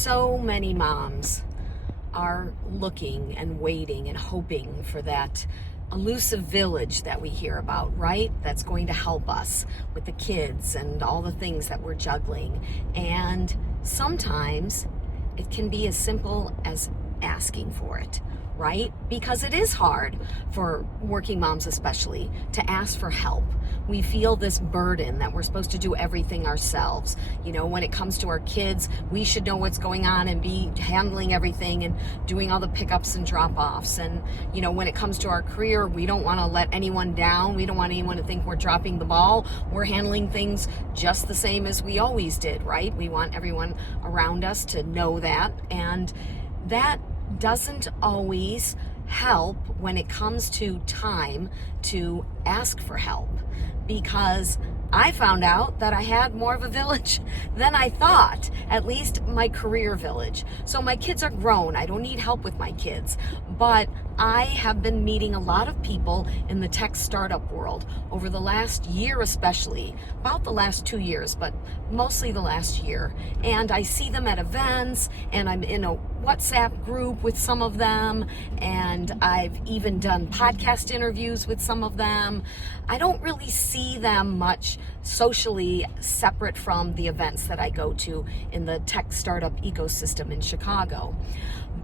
So many moms are looking and waiting and hoping for that elusive village that we hear about, right? That's going to help us with the kids and all the things that we're juggling. And sometimes it can be as simple as asking for it, right? Because it is hard for working moms especially to ask for help. We feel this burden that we're supposed to do everything ourselves. You know, when it comes to our kids, we should know what's going on and be handling everything and doing all the pickups and drop-offs. And, you know, when it comes to our career, we don't want to let anyone down. We don't want anyone to think we're dropping the ball. We're handling things just the same as we always did, right? We want everyone around us to know that. And that doesn't always help when it comes to time to ask for help, because I found out that I had more of a village than I thought, at least my career village. So my kids are grown. I don't need help with my kids, but I have been meeting a lot of people in the tech startup world over the last year, especially about the last 2 years, but mostly the last year. And I see them at events, and I'm in a WhatsApp group with some of them, and I've even done podcast interviews with some of them. I don't really see them much socially separate from the events that I go to in the tech startup ecosystem in Chicago.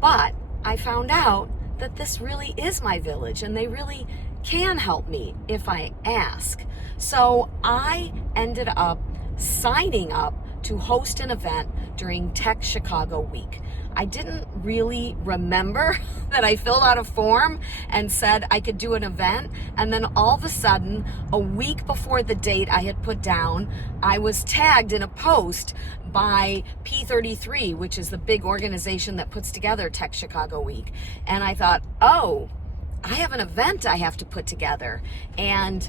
But I found out that this really is my village, and they really can help me if I ask. So I ended up signing up to host an event during Tech Chicago Week. I didn't really remember that I filled out a form and said I could do an event, and then all of a sudden, a week before the date I had put down, I was tagged in a post by P33, which is the big organization that puts together Tech Chicago Week. And I thought, oh, I have an event I have to put together. And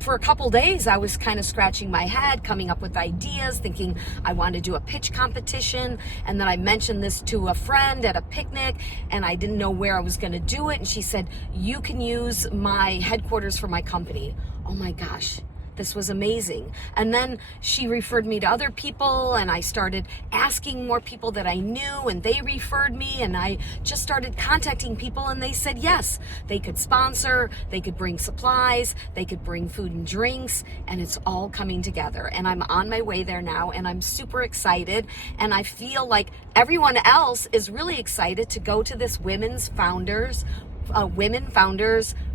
for a couple days, I was kind of scratching my head, coming up with ideas, thinking I wanted to do a pitch competition. And then I mentioned this to a friend at a picnic, and I didn't know where I was going to do it. And she said, you can use my headquarters for my company. Oh my gosh. This was amazing. And then she referred me to other people, and I started asking more people that I knew, and they referred me, and I just started contacting people, and they said yes, they could sponsor, they could bring supplies, they could bring food and drinks, and it's all coming together. And I'm on my way there now, and I'm super excited, and I feel like everyone else is really excited to go to this women founders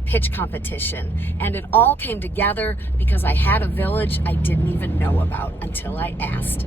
pitch competition. And it all came together because I had a village I didn't even know about until I asked.